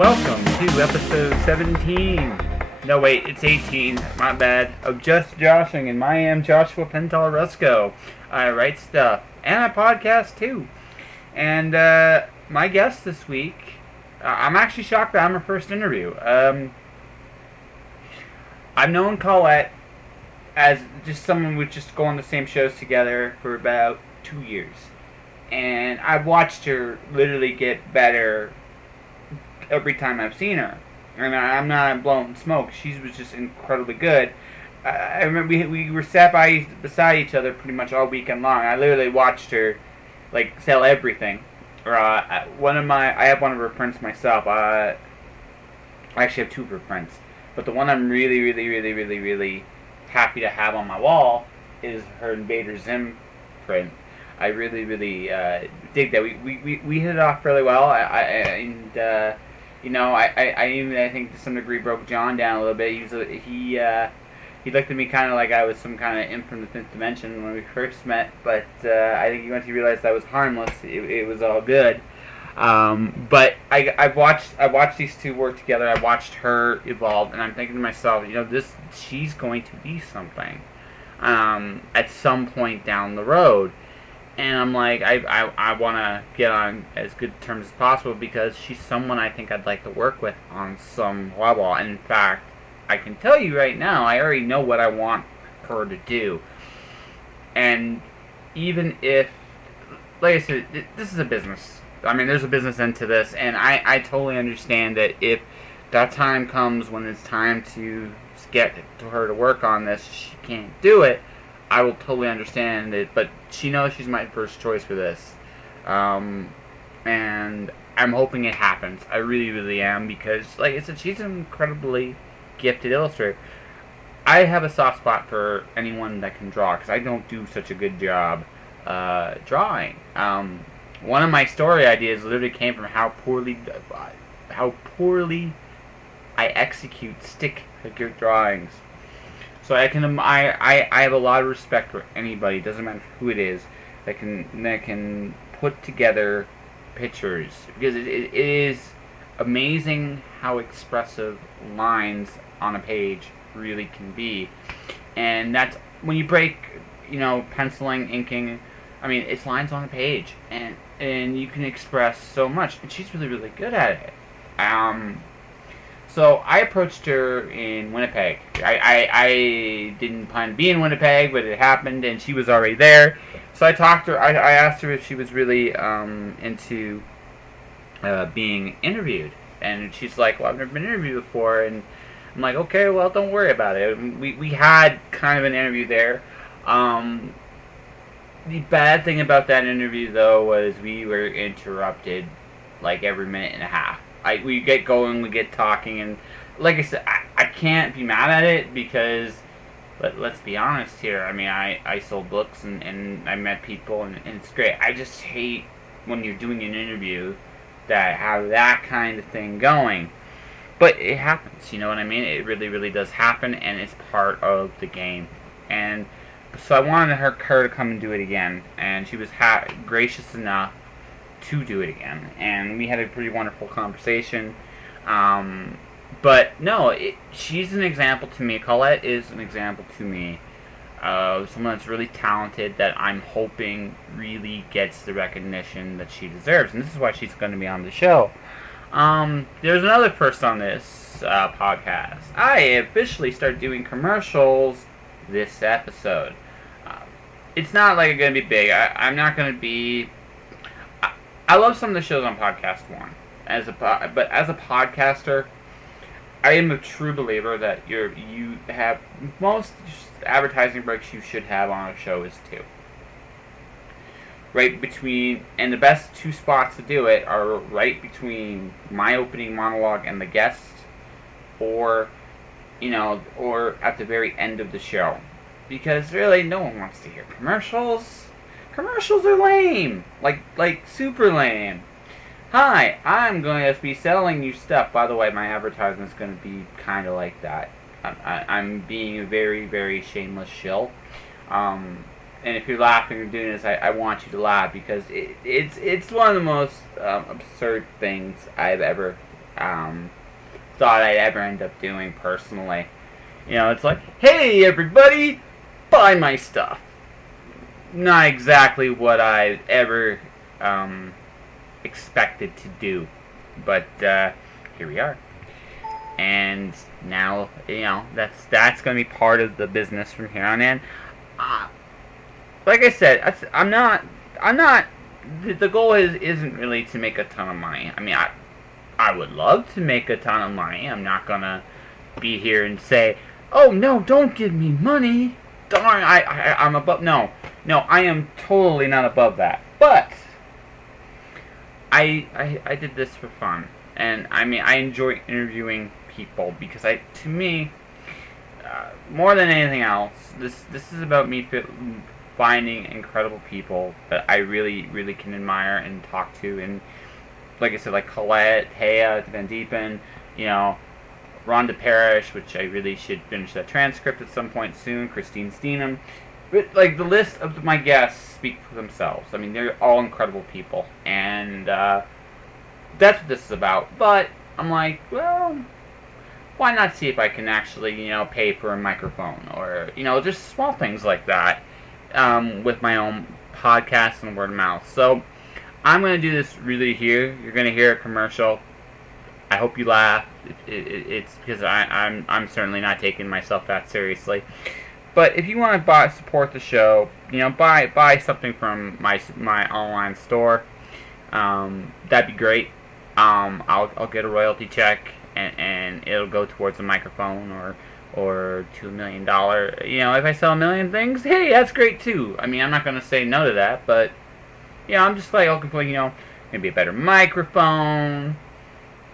Welcome to episode 17. No, wait, it's 18. My bad. Of Just Joshing, and I am Joshua Pental-Rusco. I write stuff, and I podcast too. And my guest this week, I'm actually shocked that I'm her first interview. I've known Collette as just someone we just go on the same shows together for about 2 years. And I've watched her literally get better every time I've seen her. And I'm not blowing smoke. She was just incredibly good. I remember we were sat beside each other pretty much all weekend long. I literally watched her like sell everything. I have one of her prints myself. I actually have two of her prints, but the one I'm really happy to have on my wall is her Invader Zim print. I really dig that. We hit it off fairly well. I think to some degree broke John down a little bit. He looked at me kind of like I was some kind of imp from the fifth dimension when we first met, but I think once he realized I was harmless, it was all good. But I've watched these two work together. I watched her evolve, and I'm thinking to myself, she's going to be something at some point down the road. And I'm like, I want to get on as good terms as possible because she's someone I think I'd like to work with on some level. And in fact, I can tell you right now, I already know what I want her to do. And even if, like I said, this is a business. I mean, there's a business end to this, and I totally understand that if that time comes when it's time to get to her to work on this, she can't do it. I will totally understand it, but she knows she's my first choice for this. And I'm hoping it happens. I really am, because, like I said, she's an incredibly gifted illustrator. I have a soft spot for anyone that can draw, because I don't do such a good job drawing. One of my story ideas literally came from how poorly I execute stick figure drawings. So I have a lot of respect for anybody, doesn't matter who it is, that can put together pictures, because it is amazing how expressive lines on a page really can be. And that's when you break, penciling, inking. I mean, it's lines on a page, and you can express so much. And she's really good at it. So I approached her in Winnipeg. I didn't plan to be in Winnipeg, but it happened, and she was already there. So I talked to her. I asked her if she was really into being interviewed, and she's like, "Well, I've never been interviewed before." And I'm like, "Okay, well, don't worry about it." We had kind of an interview there. The bad thing about that interview, though, was we were interrupted like every minute and a half. We get going, we get talking, and like I said, I can't be mad at it because, let's be honest here, I mean, I sold books and I met people, and it's great. I just hate when you're doing an interview that have that kind of thing going. But it happens, you know what I mean? It really does happen, and it's part of the game. And so I wanted her to come and do it again, and she was gracious enough to do it again, and we had a pretty wonderful conversation. But no, she's an example to me. Collette is an example to me of someone that's really talented, that I'm hoping really gets the recognition that she deserves, and this is why she's going to be on the show. There's another first on this podcast. I officially start doing commercials this episode. It's not like it's going to be big. I'm not going to be... I love some of the shows on Podcast One, but as a podcaster, I am a true believer that you have most advertising breaks you should have on a show is 2. Right between, and the best 2 spots to do it are right between my opening monologue and the guest, or at the very end of the show, because really no one wants to hear commercials. Commercials are lame, like super lame. Hi, I'm going to be selling you stuff. By the way, my advertisement's going to be kind of like that. I'm being a very shameless shill. And if you're laughing or doing this, I want you to laugh, because it's one of the most absurd things I've ever thought I'd ever end up doing personally. You know, it's like, hey everybody, buy my stuff. Not exactly what I ever expected to do, but here we are. And now, you know, that's going to be part of the business from here on in. Like I said, I'm not. The goal isn't really to make a ton of money. I mean, I would love to make a ton of money. I'm not gonna be here and say, oh no, don't give me money. Darn, I'm above. No, I am totally not above that. But I did this for fun, and I mean, I enjoy interviewing people because to me, more than anything else, this is about me finding incredible people that I really, really can admire and talk to. And like I said, like Collette, Hea, Van Diepen, you know, Rhonda Parrish, which I really should finish that transcript at some point soon, Christine Steenham. But like the list of my guests speak for themselves. I mean, they're all incredible people, and that's what this is about. But I'm like, well, why not see if I can actually, you know, pay for a microphone, or, you know, just small things like that. With my own podcast and word of mouth. So I'm going to do this really here. You're going to hear a commercial. I hope you laugh. It's because I'm certainly not taking myself that seriously. But if you want to support the show, you know, buy something from my online store. That'd be great. I'll get a royalty check, and it'll go towards a microphone or to $1 million. You know, if I sell 1 million things, hey, that's great too. I mean, I'm not gonna say no to that, but you know, I'm just like looking for, you know, maybe a better microphone,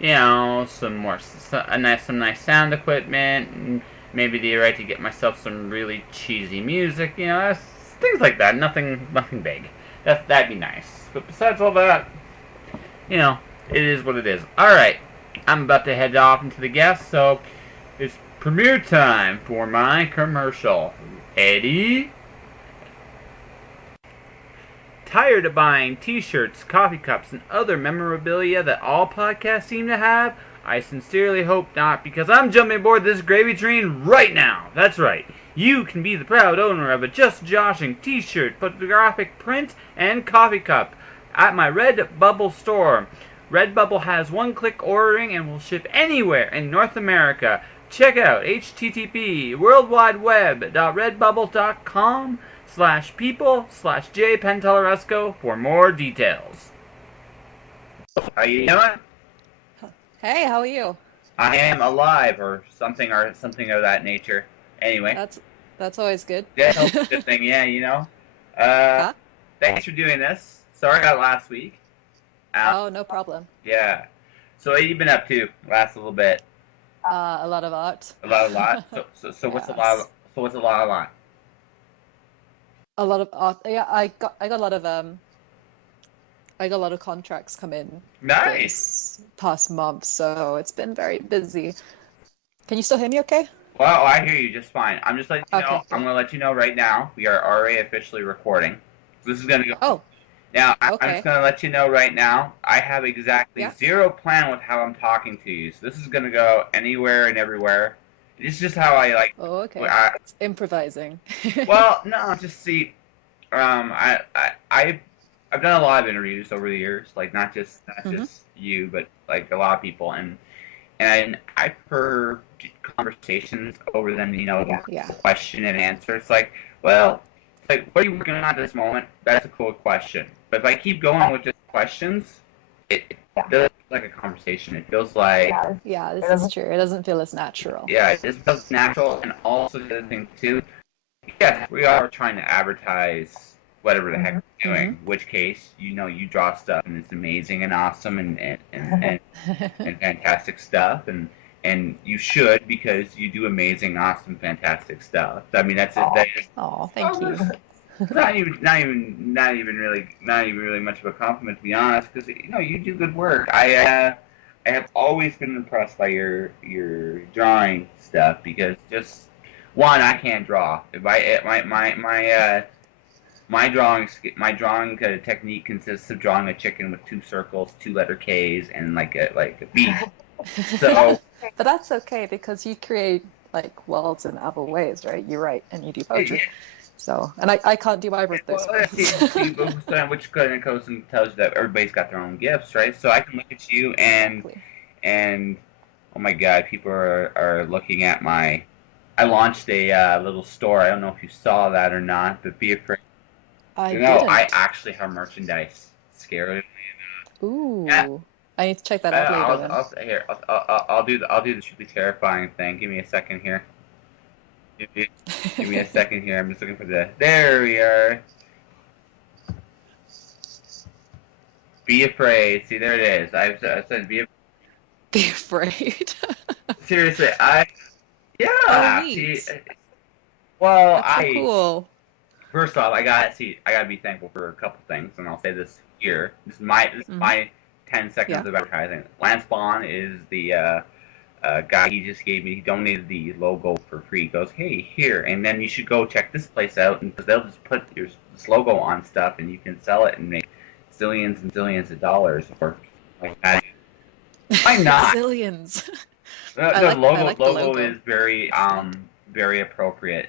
you know, some nice sound equipment, and maybe the right to get myself some really cheesy music. You know, things like that. Nothing big. That'd be nice. But besides all that, you know, it is what it is. All right, I'm about to head off into the guests, so it's premiere time for my commercial. Eddie? Tired of buying t-shirts, coffee cups, and other memorabilia that all podcasts seem to have? I sincerely hope not, because I'm jumping aboard this gravy train right now. That's right. You can be the proud owner of a Just Joshing t-shirt, photographic print, and coffee cup at my Redbubble store. Redbubble has one-click ordering and will ship anywhere in North America. Check out http://worldwideweb.redbubble.com/people/jpenteloresco for more details. How you doing? Hey, how are you? I am alive, or something of that nature. Anyway. That's always good. That's always a good thing, yeah, you know. Thanks for doing this. Sorry about last week. Oh, no problem. Yeah. So what have you been up to last little bit? A lot of art. A lot. So what's Yes. what's a lot? A lot of art. Yeah, I got a lot of contracts come in Nice. this past month, so it's been very busy. Can you still hear me okay? Well, I hear you just fine. I'm just letting you know. Okay, I'm good. going to let you know right now. We are already officially recording. So this is going to go. Oh, Now, I'm okay. just going to let you know right now. I have exactly Yeah. zero plan with how I'm talking to you. So this is going to go anywhere and everywhere. This is just how I like. Oh, okay. It's improvising. Well, no, just see. I've done a lot of interviews over the years, like not just you, but like a lot of people, and I prefer conversations over them, you know, Yeah. question and answer. It's like, well, like, what are you working on at this moment? That's a cool question. But if I keep going with just questions, it feels like a conversation. It feels like, Yeah, this is true. It doesn't feel as natural. yeah, it just feels natural. And also the other thing too, yeah, we are trying to advertise whatever the heck we're doing. In which case, you know, you draw stuff and it's amazing and awesome and fantastic stuff, and you should, because you do amazing, awesome, fantastic stuff. I mean, that's it. Oh, thank you. Not even really much of a compliment, to be honest, because you know you do good work. I have always been impressed by your drawing stuff, because just one, I can't draw. My drawing technique consists of drawing a chicken with 2 circles, 2 letter K's, and like a beef. So But that's okay because you create like worlds in other ways, right? You write and you do poetry. So, and I can't do either of those well, yeah, things. which kind of goes and tells you that everybody's got their own gifts, right? So I can look at you Exactly. and oh my God, people are looking at my. I launched a little store. I don't know if you saw that or not, but be afraid. I You know, I didn't. actually have merchandise. Scared. Yeah. Ooh. I need to check that out later then. I'll do the truly terrifying thing. Give me a second here. Give me, give me a second here. I'm just looking for the. There we are. Be afraid. See, there it is. I said be. Be afraid. Seriously, Oh, yeah. See, neat. well, That's so cool. first off, I gotta be thankful for a couple things, and I'll say this here. This is Hmm. my 10 seconds Yeah. of advertising. Lance Bond is the guy he just gave me. He donated the logo for free. He goes, hey, here, and then you should go check this place out, and because they'll just put this logo on stuff, and you can sell it and make zillions and zillions of dollars, or like that. Why not? Zillions. The I like the logo logo. is It's fun. very appropriate.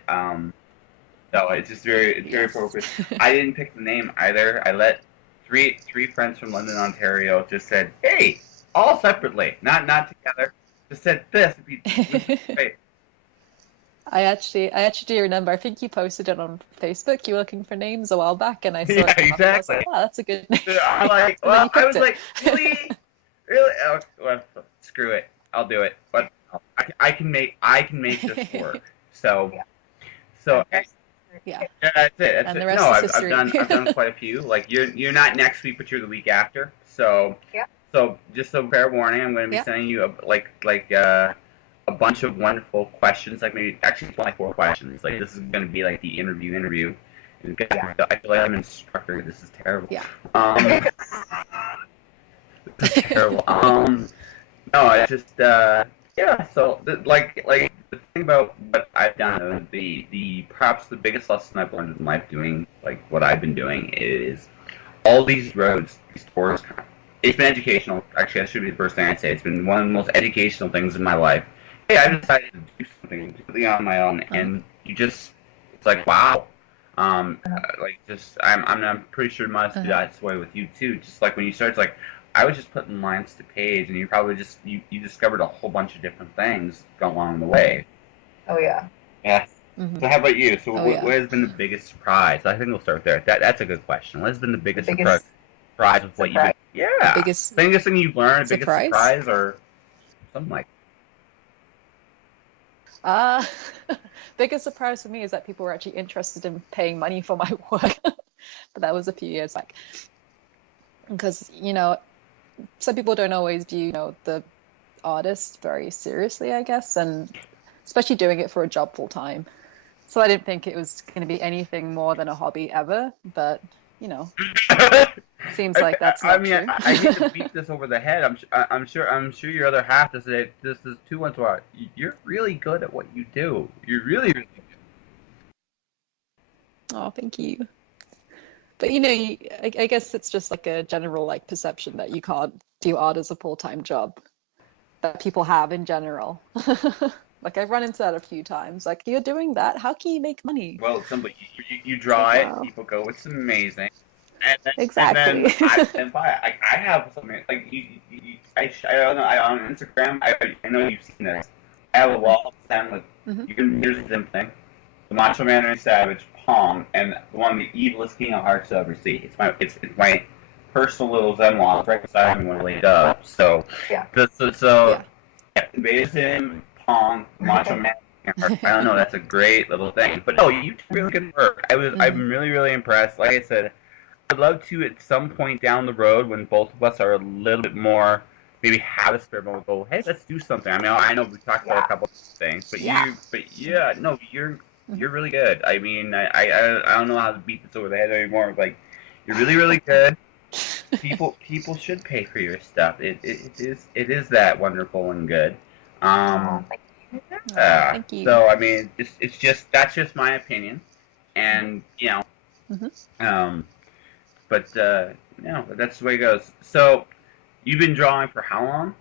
So it's very Yes. appropriate. I didn't pick the name either. I let three friends from London, Ontario, just said, "Hey, all separately, not together." Just said this would be great. I actually do remember. I think you posted it on Facebook. You were looking for names a while back, and I saw Yeah, it come up, and I was like, exactly. "Oh, that's a good name." I'm like, And then well, you I picked was it. like, really, really? Oh, well, screw it. I'll do it. But I can make this work. So so Yeah, yeah, that's it. That's and the it. No, rest is I've history. done quite a few. Like you're not next week, but you're the week after. So so just so fair warning, I'm going to be Yeah. sending you a bunch of wonderful questions. Like maybe actually it's only 4 questions. Like this is going to be like the interview. I feel like I'm an instructor. This is terrible. Yeah. Um, this is terrible. No, it's just yeah. So like the thing about what I've done, the perhaps the biggest lesson I've learned in life doing like what I've been doing is all these roads, these tours. It's been educational. Actually, that should be the first thing I'd say. It's been one of the most educational things in my life. Hey, I decided to do something completely on my own, Uh-huh. and it's like wow. Like just I'm pretty sure it must be Uh-huh. that way with you too. Just like when you start, it's like I was just putting lines to page, and you probably just you discovered a whole bunch of different things along the way. Yeah. Hmm. So how about you? So Oh yeah. what has been the biggest surprise? I think we'll start there. That's a good question. What has been the biggest surprise with what you've been? The Yeah. biggest Biggest thing you've learned, biggest surprise? surprise, or something like. Uh, biggest surprise for me is that people were actually interested in paying money for my work. But that was a few years back. Because, some people don't always view, the artist very seriously, I guess, and especially doing it for a job full time. So I didn't think it was going to be anything more than a hobby ever, but, you know, seems like that's I not mean, true. I hate to beat this over the head. I'm sure your other half does it. This is 2 1 2. You're really good at what you do. You're really Oh, thank you. But I guess it's just like a general like perception that you can't do art as a full-time job that people have in general. Like I've run into that a few times. Like you're doing that, how can you make money? well. Somebody you It's draw like, it. wow, People go, it's amazing. And exactly. then I then buy it. Like I have something like I don't know. I on Instagram. I know you've seen this. I have a wall of them with. Hmm. Here's the thing: the Macho Man and Savage, Pong, and the one the evilest King of Hearts you'll ever see. It's my personal little Zen wall. It's right beside me when I wake up. So Yeah. yeah, Invader Sim, Pong, Macho Man. I don't know. That's a great little thing. But no, you do really good work. Hmm. I'm really impressed. Like I said, I'd love to at some point down the road when both of us are a little bit more maybe have a spare moment go, hey, let's do something. I know we talked about a couple of things, Yeah. but yeah, no, Hmm. you're really good. I mean, I don't know how to beat this over the head anymore. Like, you're really good. People should pay for your stuff. It is that wonderful and good. Um, Oh, thank you. so I mean, it's just that's just my opinion, and Hmm. um, but that's the way it goes. So you've been drawing for how long?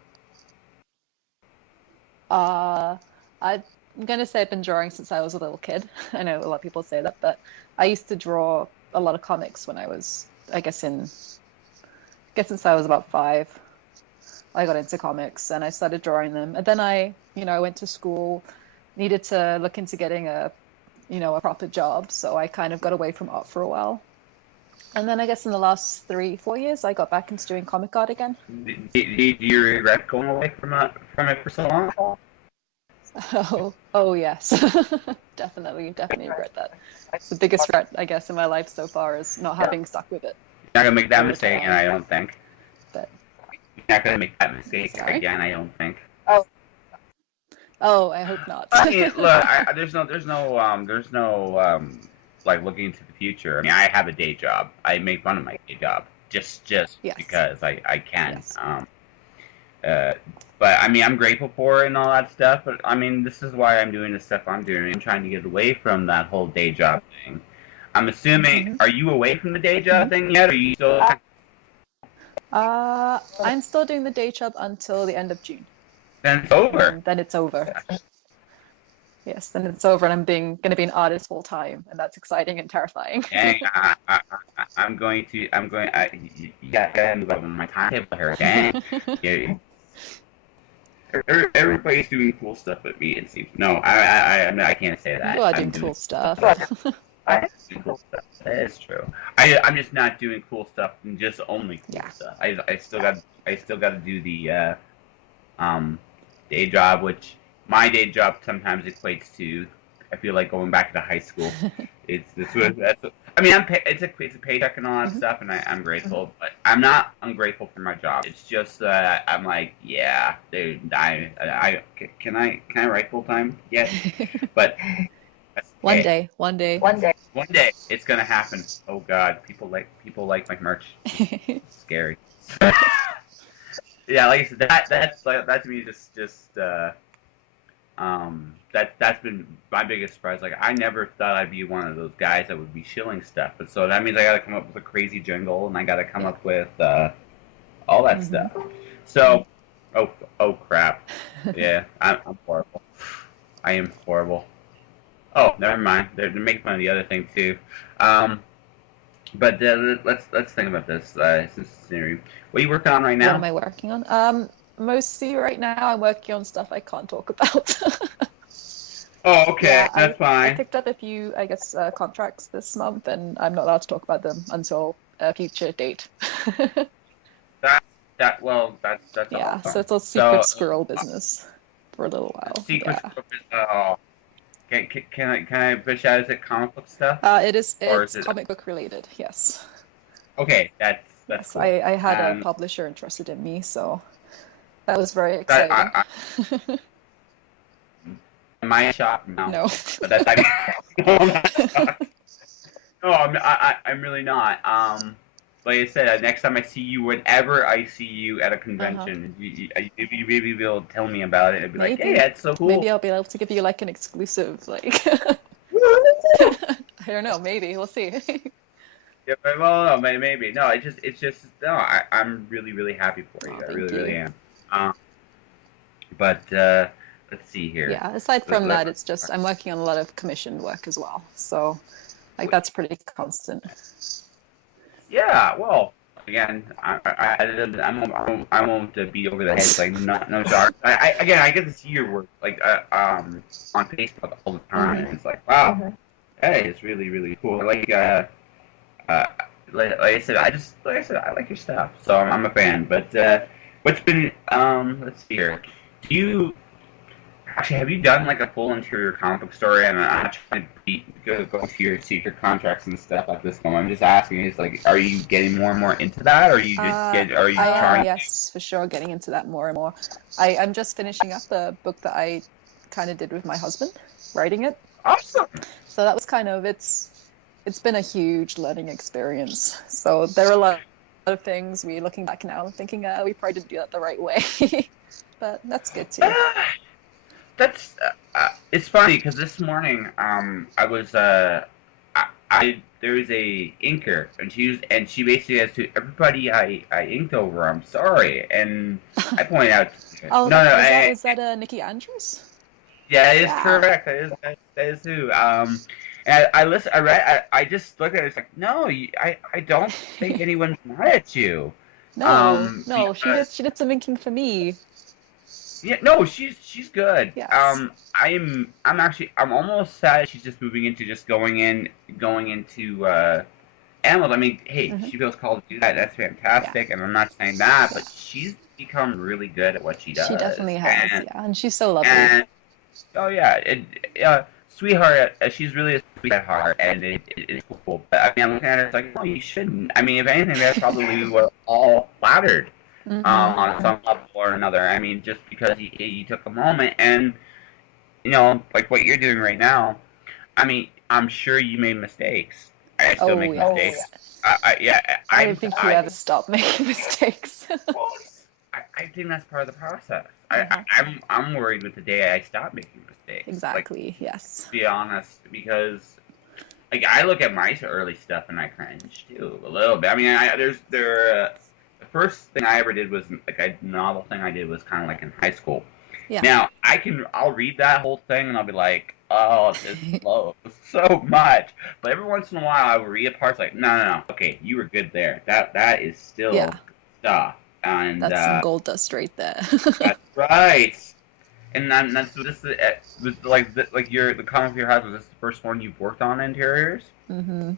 Uh, I'm gonna say I've been drawing since I was a little kid. I know a lot of people say that, but I used to draw a lot of comics when I was, I guess since I was about 5, I got into comics and I started drawing them. And then I went to school, needed to look into getting a proper job, so I kind of got away from art for a while. And then I guess in the last 3, 4 years, I got back into doing comic art again. Do you regret going away from it for so long? Oh yes, definitely regret that. It's the biggest regret, I guess, in my life so far is not Yeah. having stuck with it. You're not gonna make that But mistake again, I don't think. but You're not gonna make that mistake sorry. again, I don't think. Oh, I hope not. I mean, look, there's no like looking into the future. I mean, I have a day job. I make fun of my day job just Yes, because I can. yes. Uh, but I mean, I'm grateful for it and all that stuff. But I mean, this is why I'm doing the stuff I'm doing. I'm trying to get away from that whole day job thing. I'm assuming, hmm are you away from the day job hmm thing yet? Or are you still? I'm still doing the day job until the end of June, Then it's and over. then it's over. Yes, then it's over, and gonna be an artist full time, and that's exciting and terrifying. Dang, I'm going to. I'm going. You gotta move up on my timetable here. Dang. Yeah, everybody's doing cool stuff but me. It seems. No, I can't say You that. are I'm doing doing. cool stuff. I'm doing cool stuff. That is true. I'm just not doing cool stuff. And just only cool Yeah. stuff. I still got to do the um day job, which my day job sometimes equates to. I feel like going back to high school. It's this was that's. I mean, it's a paycheck and all that hmm stuff, and I'm grateful, but I'm not ungrateful for my job. It's just that I'm like, yeah, dude, can I write full time? Yes, but that's One okay. day, one day. One day it's gonna happen. Oh God, people like my merch. It's scary. Yeah, like I said, that to me that's been my biggest surprise. Like I never thought I'd be one of those guys that would be shilling stuff, but so that means I got to come up with a crazy jingle, and I got to come Yeah. up with all that hmm stuff. So, oh crap, yeah, I'm horrible. I am horrible. Oh, never mind. They're making fun of the other thing too. Um, but let's think about this. Scenario. What are you working on right What am now? I working on? Mostly right now, I'm working on stuff I can't talk about. Oh, okay, Yeah, that's I fine. picked up a few, I guess, contracts this month, and I'm not allowed to talk about them until a future date. That that's Yeah, so awesome. it's all So secret squirrel business for a little while. secret. Yeah. Can I fish out? Is it comic book stuff or is It's it? comic book related, yes. Okay, that's Yes, cool. I had a Um, publisher interested in me, so that was very that exciting. my shop now, No. but that's I mean, no, I'm not. No, I'm really not. Like I said, next time I see you, whenever I see you at a Uh-huh. convention, you maybe be able to tell me about it and be like, hey, Maybe. that's so cool. Maybe I'll be able to give you like an exclusive, like I don't know, maybe. We'll see. Yeah, well, no, maybe. No, it's just, no. I'm really, really happy for you. Oh, I thank really, really you. am. Um, but let's see here. Yeah, aside Let- from let- that, it's just I'm working on a lot of commissioned work as well. So like that's pretty constant. yeah, well, again, I won't beat over the head like no dark. Again, I get to see your work like on Facebook all the time, hmm and it's like, wow, that is really, really cool. Uh, like I said, I like your stuff, so I'm a fan. But what's been let's see here. Do you actually have you done like a full interior comic book story? And I'm not trying to go to your secret contracts and stuff at this moment. I'm just asking, is like, are you getting more and more into that, or are you I am, trying? yes, for sure, getting into that more and more. I'm just finishing up the book that I kind of did with my husband, writing it. Awesome. So that was kind of it's been a huge learning experience. So there are a lot of things we looking back now and thinking we probably didn't do that the right way, but that's good too. That's it's funny because this morning I there's a inker, and she basically has to everybody I inked over. I'm sorry, and I point out, Oh, no, no, was that Nikki Andrews? yeah, it is Yeah. correct. That is who. And I listen. I just look at it. It's like, no, I don't think anyone's mad at you. No, Because she did some inking for me. yeah, no, she's good. Yes. I'm almost sad she's just moving into just going into animals. I mean, hey, Hmm. she feels called to do that. That's Yeah. fantastic, and I'm not saying that, Yeah. but she's become really good at what she She does, definitely has. Yeah, and she's so lovely. and oh yeah, sweetheart. She's really a sweet at heart, and it's cool. But I mean, I'm looking at her, it's like, no, you shouldn't. I mean, if anything, that's probably what all flattered on some level or another. I mean, just because he took a moment, and like what you're doing right now. I mean, I'm sure you made mistakes. I still Oh make yes. mistakes. Yeah, I don't think you ever stop making mistakes. well, I think that's part of the process. Uh-huh. I'm worried with the day I stop making mistakes. Like, Exactly. Yes. to be honest, because like I look at my early stuff and I cringe too a little bit. I mean, the first thing I ever did was like a novel thing I did was kind of like in high school. Yeah. Now I'll read that whole thing and I'll be like, oh, this blows so much. But every once in a while I will read a part like, no, okay, you were good there. That is still Yeah. good stuff. And That's some gold dust right there. that's right. And then that's this was like the comic for your house, was this the first one you've worked on interiors? Hmm.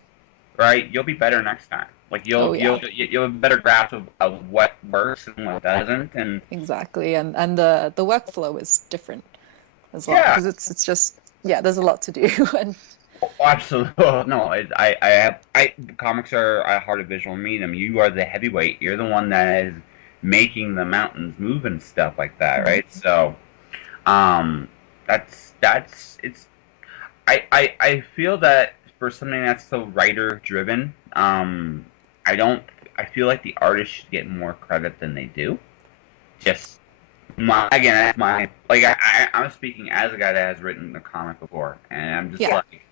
Right? You'll be better next time. Like Oh yeah. you'll have a better grasp of what works and what doesn't, and Exactly. And the workflow is different as well yeah. because it's just there's a lot to do and Oh, absolutely. No, I comics are a hard of visual medium. You are the heavyweight. You're the one that is making the mountains move and stuff like that, Mhm. right? So, um, that's it's. I feel that for something that's so writer driven, I don't. I feel like the artists should get more credit than they do. Just again, that's my like I'm speaking as a guy that has written a comic before, and I'm just Yeah. like,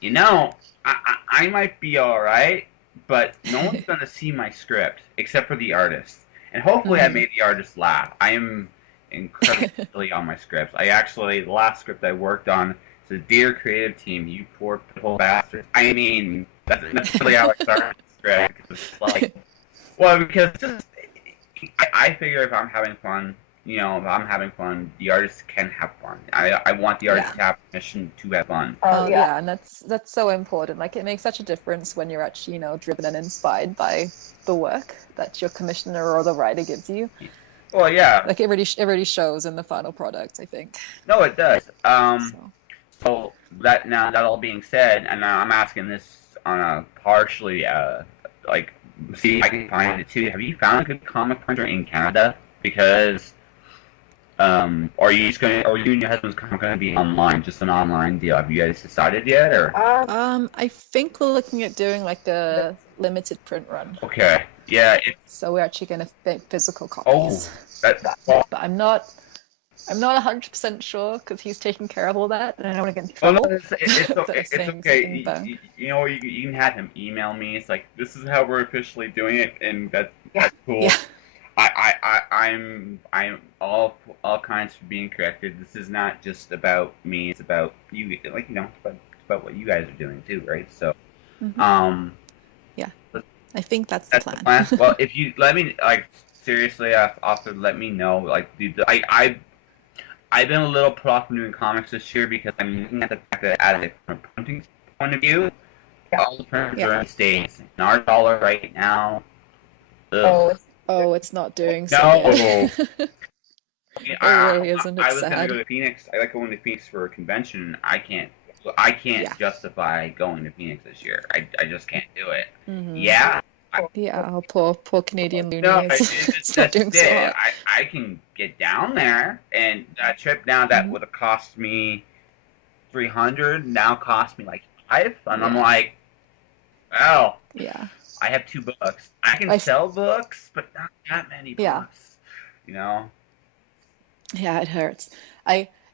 you know, I might be all right, but no one's gonna see my script except for the artist, and hopefully I Mhm. made the artist laugh. I am incredibly silly on my scripts. The last script I worked on says, "Dear creative team, you poor pitiful bastards." I mean, that's really how I started the script. It's like, well, because just I figure if I'm having fun, if I'm having fun, the artist can have fun. I want the artist Yeah. to have permission to have fun. Oh yeah, and that's so important. Like it makes such a difference when you're actually, driven and inspired by the work that your commissioner or the writer gives you. Well, yeah. Like it really shows in the final product, I think. No, it does. So So that all being said, and I'm asking this on a partially like see if I can find it too. Have you found a good comic printer in Canada? Because are you just going? Or you and your husband's going to be online, just an online deal? Have you guys decided yet, or? I think we're looking at doing like a limited print run. Okay. Yeah. So we're actually going to make physical Oh, copies. well, But I'm not 100% sure because he's taking care of all that, and I don't want to get in oh no, trouble it's for okay. It's saying okay. something bad. You can have him email me. It's like, this is how we're officially doing it, and that's cool. Yeah. I'm all kinds for being corrected. This is not just about me. It's about you. Like it's about what you guys are doing too, right? So, Mhm. um, Yeah. but I think that's the that's the plan. plan. Well, if you let me seriously, also let me know. Like, dude, I've been a little put off from doing comics this year because I'm looking at the fact that from a printing point of view, all the printers are in the States. And our dollar right now, ugh. Oh, it's not doing so No. good. It really isn't. I It's was gonna go sad. to Phoenix. I like going to Phoenix for a convention. I can't Yeah. justify going to Phoenix this year. I just can't do it. Hmm. Yeah. Yeah, our poor Canadian No, loony it's not that's doing so it. hot. I can get down there, and that trip down that Mhm. would have cost me 300 now cost me like 5, and I'm Yeah. like, well, Yeah. I have 2 books. I can I sell books, but not that many yeah. books. You know? Yeah, it hurts.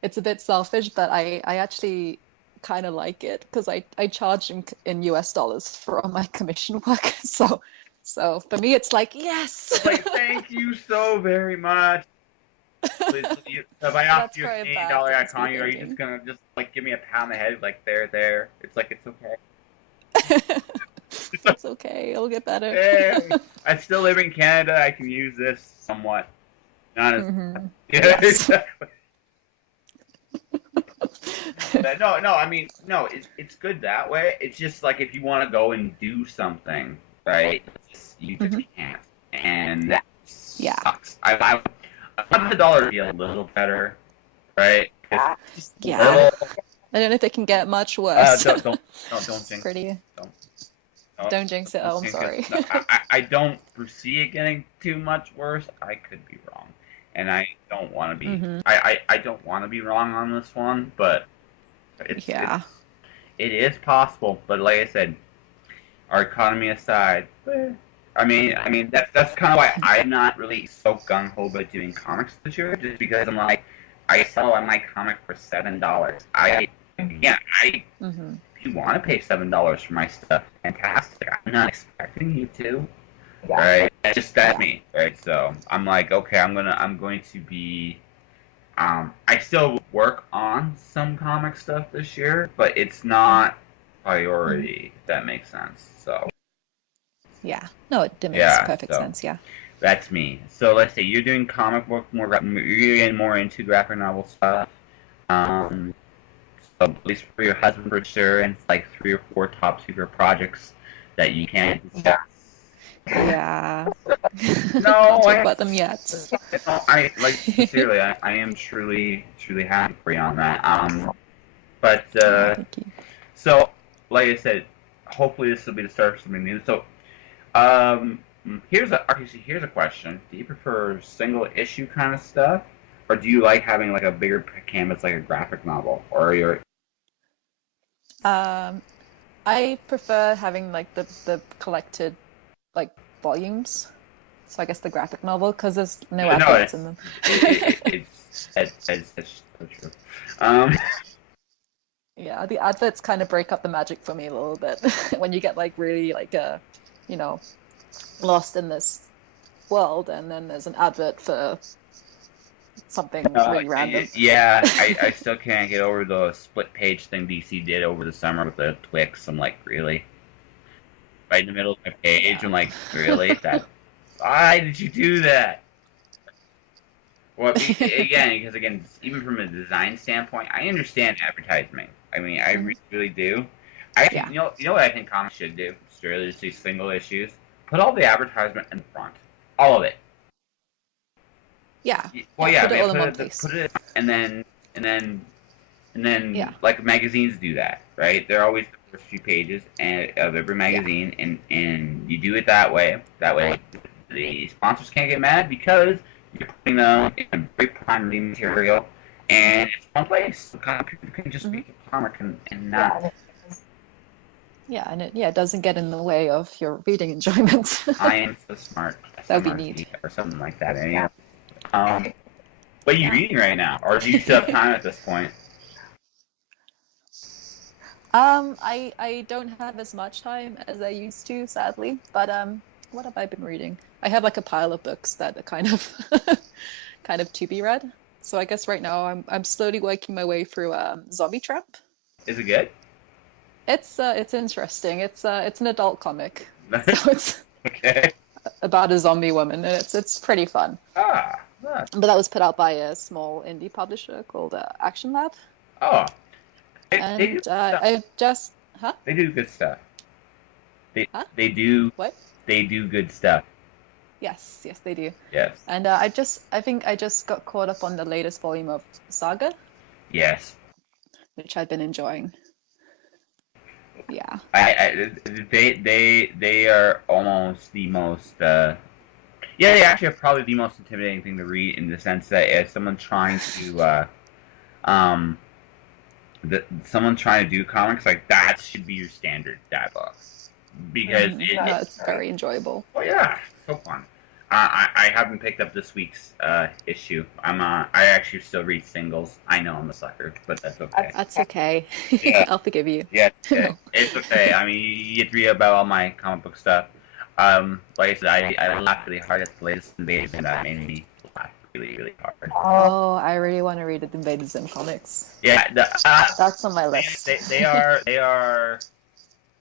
It's a bit selfish, but I actually kind of like it because I charge in US dollars for all my commission work. So for me, it's like, yes. Like, thank you so very much. Please, so if I offer That's you a very Canadian bad dollar things to be icon, are you just thinking. gonna just like give me a pat on the head, like there? It's like it's okay. It's okay. It'll get better. Hey, I still live in Canada. I can use this somewhat. Not as yeah, Yes. exactly. No. I mean, no. It's good that way. It's just like if you want to go and do something, right? You just can't, and that Yeah. sucks. I want the dollar to be a little better, right? Just a Yeah. little. I don't know if it can get much worse. Don't jinx. Pretty. Don't, Don't jinx it. Oh, I'm jinx sorry. No, I don't foresee it getting too much worse. I could be wrong, and I don't want to be. I don't want to be wrong on this one, but Yeah. it is possible. But like I said, our economy aside, I mean that's kind of why I'm not really so gung ho about doing comics this year, just because I'm like, I sell my comic for $7. If you want to pay $7 for my stuff, fantastic. I'm not expecting you to, right? That's me, right? So I'm like, okay, I'm going to be. I still work on some comic stuff this year, but it's not priority. If that makes sense. So Yeah. No, it makes perfect sense. Yeah. that's me. So let's say you're doing comic book more. You're getting more into graphic novel stuff. So at least for your husband, for sure, and it's like 3 or 4 top secret projects that you can't discuss. Yeah. No, Can't talk about them yet. No, I like sincerely. I am truly happy for you on that. But Thank you. so like I said, hopefully this will be the start of something new. So here's a question: do you prefer single issue kind of stuff, or do you like having like a bigger canvas, like a graphic novel, or you're I prefer having like the collected like volumes. So I guess the graphic novel because there's no adverts in them. it's so true. Yeah, the adverts kind of break up the magic for me a little bit when you get like really like you know, lost in this world and then there's an advert for something really random. Yeah, I still can't get over the split page thing DC did over the summer with the Twix. I'm like, really? Right in the middle of my page, I'm like, really? Why did you do that? Well, because even from a design standpoint, I understand advertising. I mean, I really do. You know what I think comics should do? It's really just these single issues. Put all the advertisement in the front, all of it. Yeah. Well, put it all in one place. Put it, and then like magazines do that, right? They're always the first few pages of every magazine, and you do it that way. That way, the sponsors can't get mad because you're putting them in very prime reading material, and it's one place. So people can just read the comic and not. Yeah, and it doesn't get in the way of your reading enjoyment. I am so smart. That would be neat. Or something like that. Anyway. What are you reading right now, or do you still have time at this point? I don't have as much time as I used to, sadly. But what have I been reading? I have like a pile of books that are kind of to be read. So I guess right now I'm slowly working my way through Zombie Trap. Is it good? It's interesting. It's an adult comic, so it's okay. about a zombie woman, and it's pretty fun. But that was put out by a small indie publisher called Action Lab. Oh. They do good stuff. They do. What? They do good stuff. Yes, they do. Yes. And I think I just got caught up on the latest volume of Saga. Yes. Which I've been enjoying. Yeah. They are almost the most. They actually are probably the most intimidating thing to read in the sense that as someone trying to someone trying to do comics, like that should be your standard book because it's very enjoyable. Oh yeah, so fun. I haven't picked up this week's issue. I actually still read singles. I know I'm a sucker, but that's okay. That's okay. Yeah, I'll forgive you. yeah, it's okay. I mean, you get to read about all my comic book stuff. Like I said, I laughed really hard at the latest invasion, and that made me laugh really, really hard. Oh, I really want to read the Invader Zim comics. Yeah, That's on my list. they are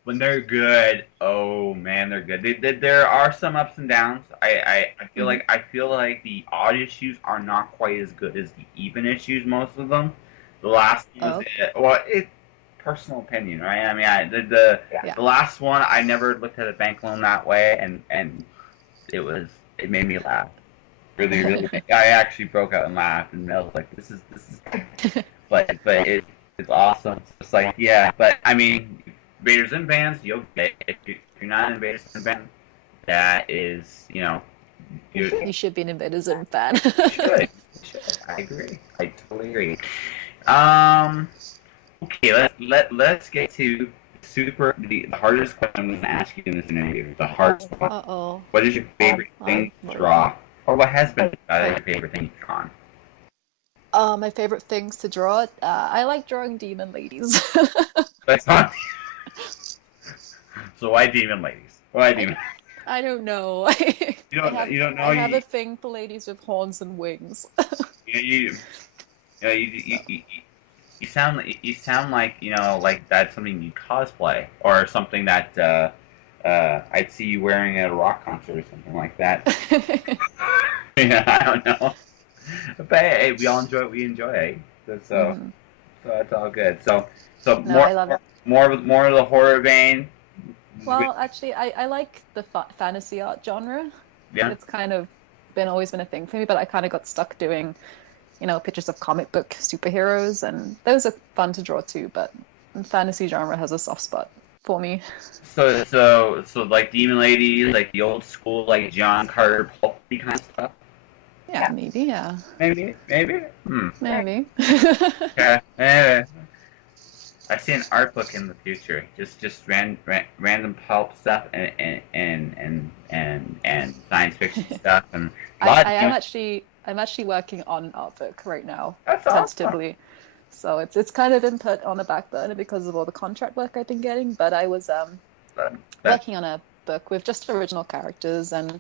when they're good. Oh man, they're good. There are some ups and downs. I feel like the odd issues are not quite as good as the even issues. Most of them. The last one was it. Personal opinion, right? I mean, the last one I never looked at a bank loan that way, and it made me laugh. Really, really. I actually broke out and laughed, and I was like, this is but it's awesome. It's like, yeah, but I mean, Invaders and fans, you'll get it. If you're not an Invaders and fan, that is, you should be an Invader Zim fan. should. I agree. I totally agree. Okay, let's get to the hardest question I'm going to ask you in this interview. The hardest one. Uh-oh. What is your favorite thing to draw? Or what has been your favorite thing to draw? My favorite things to draw? I like drawing demon ladies. That's fine. So why demon ladies? Why demon? I don't know. You don't know. I have a thing for ladies with horns and wings. You sound like like that's something you cosplay or something that I'd see you wearing at a rock concert or something like that. Yeah, I don't know. But hey, we all enjoy what we enjoy. So that's all good. So No, I love it. more of the horror vein. Well, actually, I like the fantasy art genre. Yeah. It's kind of always been a thing for me, but I kind of got stuck doing, pictures of comic book superheroes, and those are fun to draw too, but the fantasy genre has a soft spot for me. So like Demon Lady, like the old school, like John Carter pulpy kind of stuff. Yeah, maybe, yeah. Maybe. Maybe. Yeah. I see an art book in the future. Just random pulp stuff and science fiction stuff and. I'm actually working on an art book right now. That's tentatively. So it's kind of been put on the back burner because of all the contract work I've been getting. But I was working on a book with just original characters, and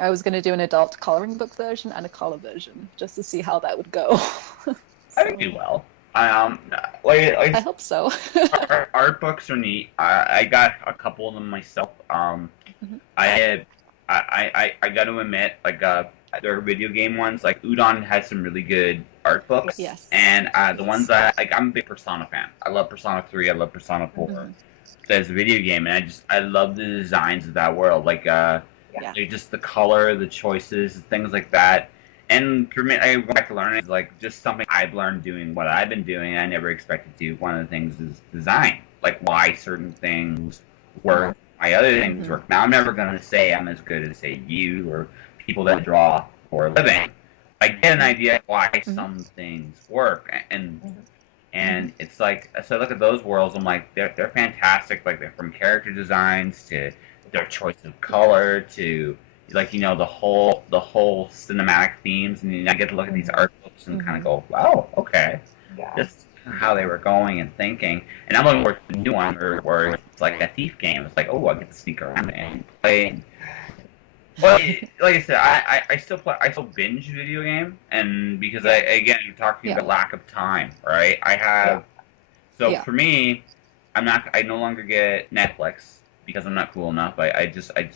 I was going to do an adult coloring book version and a color version just to see how that would go. I think do well. I hope so. Art books are neat. I got a couple of them myself. I got to admit, like there are video game ones. Like Udon has some really good art books. Yes. And the ones that I'm a big Persona fan. I love Persona 3. I love Persona 4. There's a video game, and I love the designs of that world. Like just the color, the choices, things like that. And for me, I go back to learning, like, just something I've learned doing what I've been doing, I never expected to do. One of the things is design. Like, why certain things work, why other things work. Now, I'm never going to say I'm as good as, say, you or people that draw for a living. I get an idea of why some things work. And it's like, so I look at those worlds, I'm like, they're fantastic. Like, they're from character designs to their choice of color to... like the whole cinematic themes, and I get to look at these art books and kind of go, wow, okay, just how they were going and thinking. And I'm looking for the new one where it's like a thief game. It's like, oh, I get to sneak around and play. Well, like I said, I still binge video game, and because you're talking about lack of time, right? I have for me, I no longer get Netflix because I'm not cool enough. I just I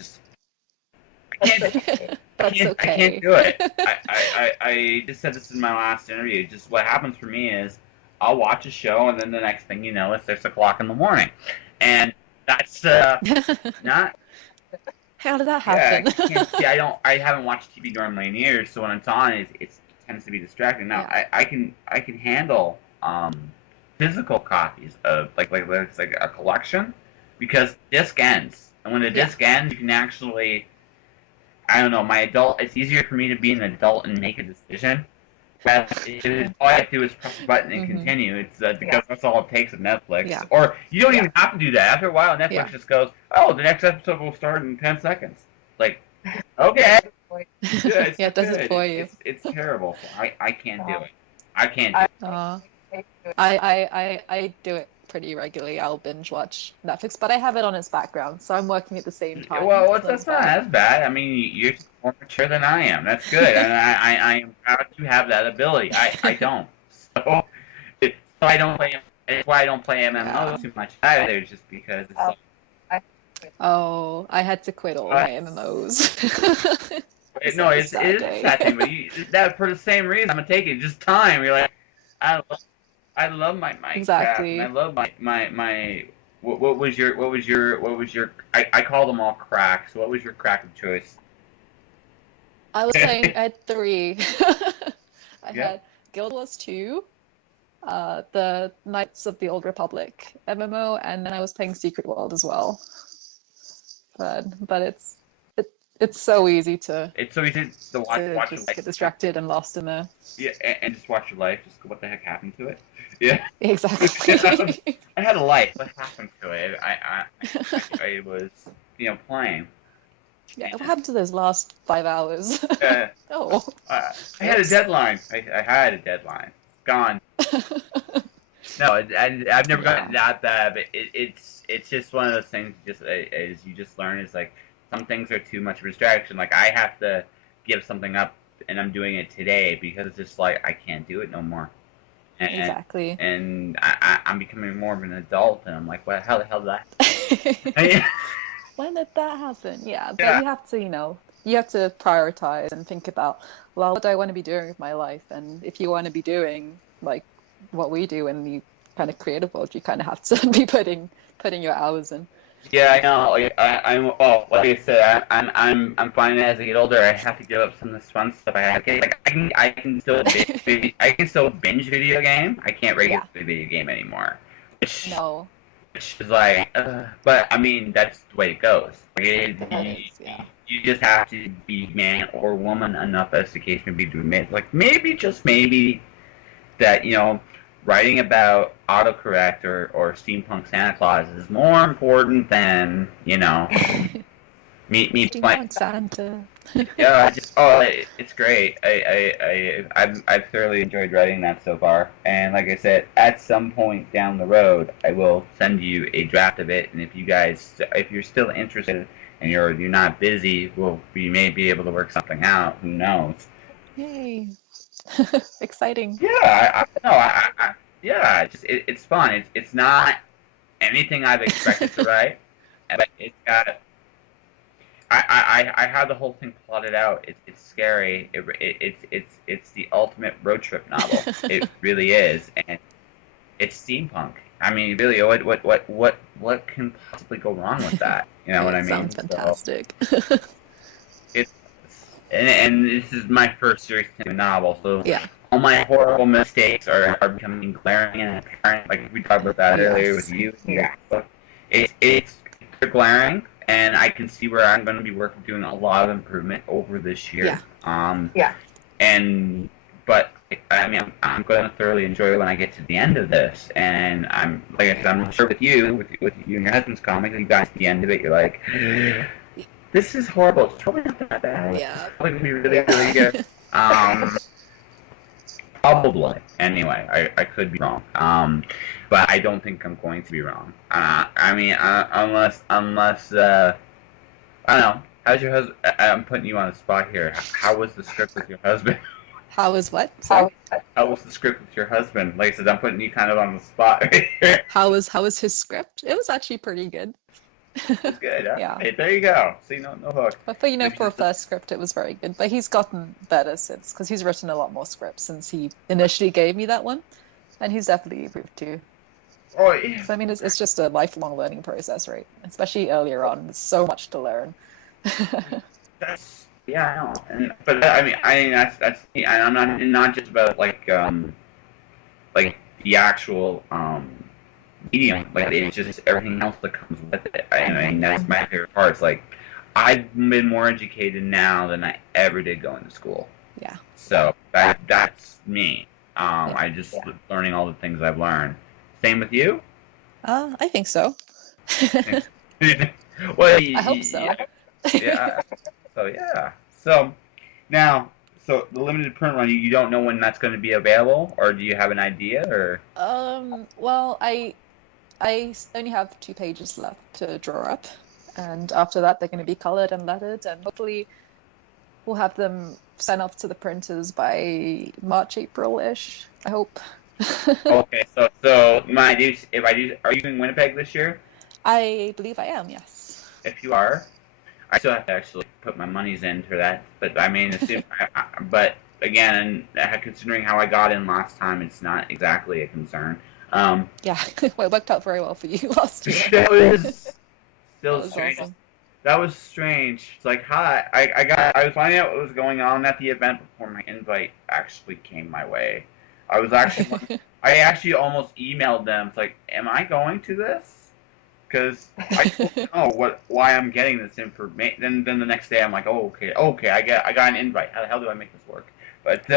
can't do it. I just said this in my last interview. Just what happens for me is I'll watch a show, and then the next thing you know, it's 6 o'clock in the morning, and that's not. How did that happen? I haven't watched TV normally in years, so when it's on, it tends to be distracting. Now I can handle physical copies of like it's like a collection because disc ends, and when the disc ends, you can actually. I don't know, it's easier for me to be an adult and make a decision. All I have to do is press a button and continue. It's because that's all it takes with Netflix. Yeah. Or you don't even have to do that. After a while, Netflix just goes, oh, the next episode will start in 10 seconds. Like, okay. Yeah, it's Yeah, not it does it good. for you. It's terrible. I can't do it. I can't do it. Uh, I do it pretty regularly. I'll binge watch Netflix, but I have it on its background, so I'm working at the same time, Well, so that's that's not fine. as bad. I mean, you're just more mature than I am. That's good, and I am proud to have that ability. I don't. So, so I don't play. That's why I don't play Yeah. MMOs too much either, just because it's like, Oh, I had to quit all uh, my MMOs. It's no, such a it sad is a day. sad thing, but that for the same reason I'm gonna take it. Just time. You're like, I love, I love my Minecraft, and I Exactly. love my. What was your? I call them all cracks. What was your crack of choice? I was playing, I had three. I Yeah. had Guild Wars 2, the Knights of the Old Republic MMO, and then I was playing Secret World as well. But it's so easy It's so easy to to watch your just life. get distracted and lost in there. Yeah, and just watch your life. Just go, what the heck happened to it? Yeah. Exactly. I had a life. What happened to it? I was playing. Yeah, what And, happened to those last 5 hours? uh, Oh, I had a oops. deadline. I had a deadline. Gone. No, I've never gotten Yeah, that bad, but it's just one of those things. Just as you just learn, is like some things are too much of a distraction. Like I have to give something up, and I'm doing it today because it's just like I can't do it no more. And exactly. I'm becoming more of an adult, and I'm like, what? How the hell did I? When did that happen? Yeah, but Yeah, you have to, you have to prioritize and think about, well, what do I want to be doing with my life? And if you want to be doing like what we do in the kind of creative world, you kind of have to be putting your hours in. yeah, I know. Like, I'm like I said, I'm finding as I get older, I have to give up some of this fun stuff I have. Like I can still binge video game. I can't regularly Yeah, video game anymore, which no, which is like, but I mean that's the way it goes. Like that is, yeah. you just have to be man or woman enough, as the case may be, to admit, like maybe just maybe that writing about autocorrect or steampunk Santa Claus is more important than me playing. Steampunk Santa. Yeah, I just it's great. I've thoroughly enjoyed writing that so far, and like I said, at some point down the road, I will send you a draft of it, and if you're still interested and you're not busy, we may be able to work something out. Who knows? Yay. Exciting. Yeah, no, yeah, it's fun. It's not anything I've expected to write, but it's got. I have the whole thing plotted out. It's scary. It's the ultimate road trip novel. It really is, and it's steampunk. I mean, really, what can possibly go wrong with that? You know what I It mean? sounds So fantastic. it's and this is my first serious novel, so Yeah. all my horrible mistakes are becoming glaring and apparent. Like we talked about that earlier with Yes. you. Yeah. It's they're glaring, and I can see where I'm going to be doing a lot of improvement over this year. Yeah. Yeah. And but I mean, I'm going to thoroughly enjoy when I get to the end of this, and I'm like I said, I'm sure with you and your husband's comic, you guys at the end of it, you're like, this is horrible. It's probably not that bad. It's Yeah. probably going to be really, really good. Probably. Anyway, I could be wrong. But I don't think I'm going to be wrong. I mean, unless I don't know. How's your husband? I'm putting you on the spot here. How was the script with your husband? How is what? Sorry. How was the script with your husband? Like I said, I'm putting you kind of on the spot right here. How was his script? It was actually pretty good. It's good. Huh? Yeah. Hey, there you go. See, no hook. But for a first script, it was very good. But he's gotten better since, because he's written a lot more scripts since he initially gave me that one, and he's definitely improved too. Oh, yeah. So I mean, it's just a lifelong learning process, right? Especially earlier on, there's so much to learn. Yeah, I know. But I mean that's and I'm not just about like the actual medium. Like it's just everything else that comes with it. I mean that's my favorite part. It's like I've been more educated now than I ever did going to school. Yeah. So that's me. I just Yeah. learning all the things I've learned. Same with you? I think so. Well, I hope so. yeah. So yeah. So Now, so the limited print run, you don't know when that's going to be available, or do you have an idea, or? Well, I only have 2 pages left to draw up, and after that they're going to be colored and lettered, and hopefully we'll have them sent off to the printers by March, April-ish, I hope. Okay, so my do if I do, are you in Winnipeg this year? I believe I am, yes. If you are, I still have to actually put my monies in for that. But I mean, but again, considering how I got in last time, it's not exactly a concern. Yeah, well, it worked out very well for you last year. That was That still was strange. awesome. That was strange. It's like, hi, I was finding out what was going on at the event before my invite actually came my way. I actually almost emailed them. It's like, am I going to this? Because I don't know why I'm getting this information. Then the next day I'm like, oh, okay, I got an invite. How the hell do I make this work? But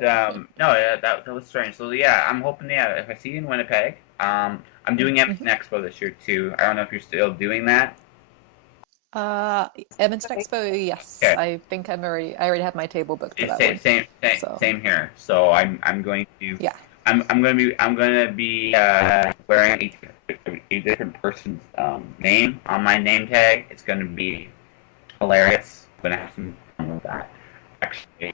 no, yeah, that was strange. So yeah, I'm hoping, yeah, if I see you in Winnipeg, I'm doing Edmonton Expo this year too. I don't know if you're still doing that. Edmonton Expo, yes. Okay. I think I already have my table booked for It's that one. So same here. So I'm going to yeah. I'm gonna be wearing a different person's name on my name tag. It's gonna be hilarious. I'm gonna have some fun with that. Actually,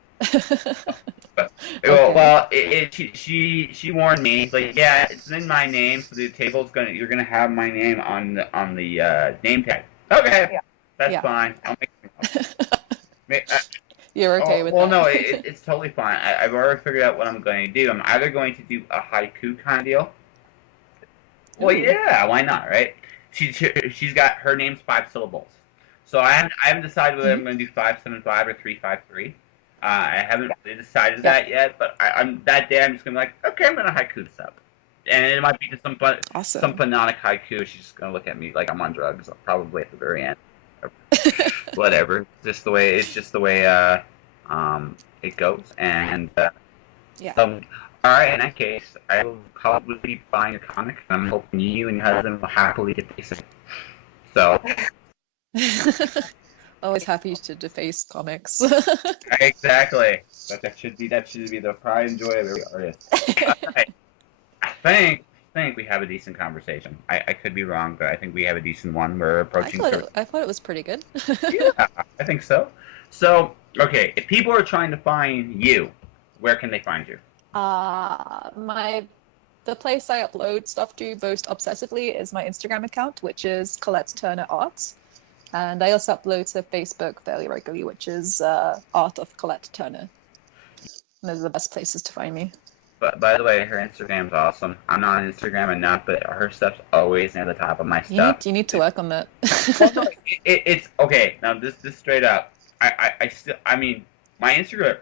but Okay. she warned me. It's like, yeah, it's in my name, so the table's you're gonna have my name on the name tag. Okay, Yeah. that's Yeah. fine. I'll make You're okay Oh, with well, that? no, it's totally fine. I've already figured out what I'm going to do. I'm either going to do a haiku kind of deal. Well, Ooh. yeah, why not, right? She's got her name's 5 syllables, so I haven't decided whether I'm Mhm. going to do 575 or 353. I haven't really decided Yeah. that yet, but I'm that day I'm just gonna be like, okay, I'm gonna haiku this up, and it might be just some Awesome. phononic haiku. She's just gonna look at me like I'm on drugs, probably at the very end. Whatever. It's just the way it goes. And Yeah. all right. In that case, I will probably be buying a comic, and I'm hoping you and your husband will happily get this. So Always happy to deface comics. exactly. That should be the pride and joy of every artist. All right. I think we have a decent conversation. I could be wrong, but I think we have a decent one. We're approaching. I thought it was pretty good. Yeah, I think so. So, okay, if people are trying to find you, where can they find you? The place I upload stuff to most obsessively is my Instagram account, which is Collette Turner Art. And I also upload to Facebook fairly regularly, which is Art of Collette Turner. And those are the best places to find me. But by the way, her Instagram's awesome. I'm not on Instagram enough, but her stuff's always near the top of my stuff. You need to work on that. Well, no, it's okay. Now, this straight up. I mean, my Instagram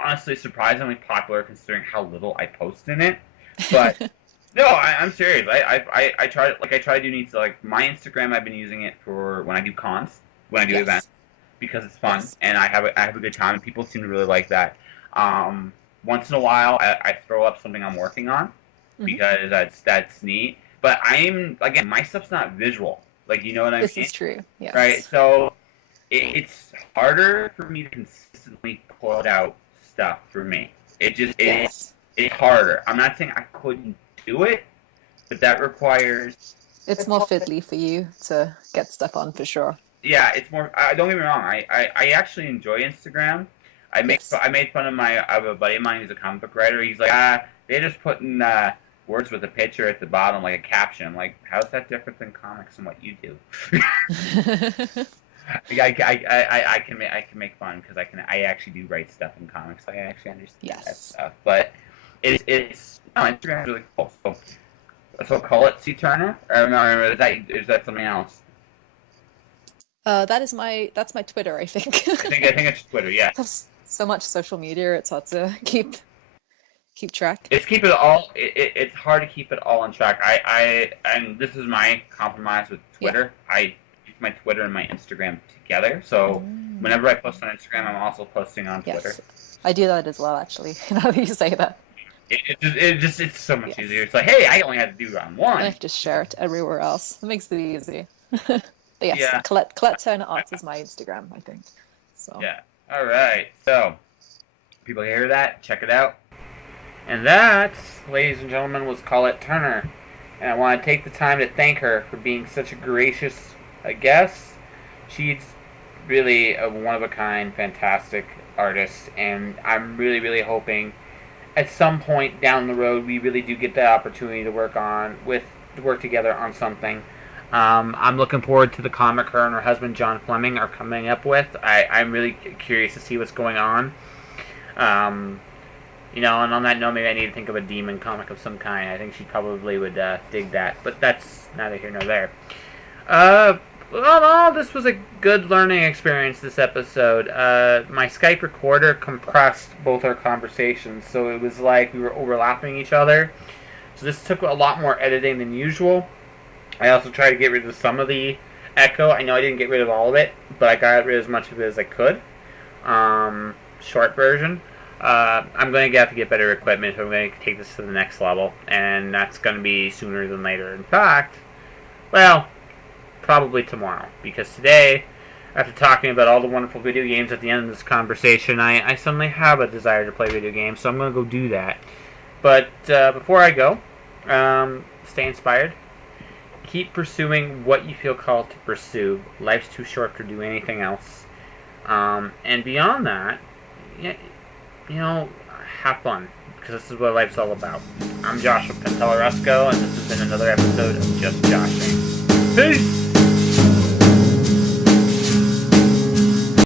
honestly surprisingly popular considering how little I post in it. But no, I'm serious. I try to do needs like my Instagram. I've been using it for when I do cons, when I do Yes. events, because it's fun Yes. and I have a good time and people seem to really like that. Once in a while, I throw up something I'm working on because that's neat. But again, my stuff's not visual. Like, you know what I This mean? is true. Yes. Right? So it's harder for me to consistently put out stuff for me. Yes. It's harder. I'm not saying I couldn't do it, but that requires. It's more fiddly for you to get stuff on for sure. Yeah, it's more. Don't get me wrong. I actually enjoy Instagram. Yes. I made fun of a buddy of mine who's a comic book writer. He's like, they're just putting words with a picture at the bottom, like a caption. I'm like, how's that different than comics and what you do? I can make fun because I actually do write stuff in comics. So I actually understand that Yes. stuff. But it's no, Instagram is really cool. So Collette C Turner, or no, is that something else? That's my Twitter, I think. I think it's Twitter. Yeah. There's so much social media, it's hard to keep track. It's hard to keep it all on track. And this is my compromise with Twitter. Yeah. I use my Twitter and my Instagram together. So whenever I post on Instagram, I'm also posting on Twitter. I do that as well, actually. Now that you say that. It's so much easier. It's like, hey, I only have to do it on one. I have to share it everywhere else. It makes it easy. But yes, Collette Turner Art is my Instagram, I think. So Yeah. All right. So, people hear that? Check it out. And that, ladies and gentlemen, was Collette Turner. And I want to take the time to thank her for being such a gracious guest. She's really a one-of-a-kind, fantastic artist. And I'm really, really hoping at some point down the road we really do get that opportunity to work together on something. I'm looking forward to the comic her and her husband John Fleming are coming up with. I'm really curious to see what's going on. And on that note, maybe I need to think of a demon comic of some kind. I think she probably would dig that. But that's neither here nor there. Well, this was a good learning experience, this episode. My Skype recorder compressed both our conversations, so it was like we were overlapping each other. So this took a lot more editing than usual. I also tried to get rid of some of the echo. I know I didn't get rid of all of it, but I got rid of as much of it as I could. Short version. I'm going to have to get better equipment if I'm going to take this to the next level, and that's going to be sooner than later. In fact, well, probably tomorrow, because today, after talking about all the wonderful video games at the end of this conversation, I suddenly have a desire to play video games, so I'm going to go do that. But before I go, stay inspired. Keep pursuing what you feel called to pursue. Life's too short to do anything else. And beyond that, have fun, because this is what life's all about. I'm Joshua Pantellarusco, and this has been another episode of Just Joshing. Peace!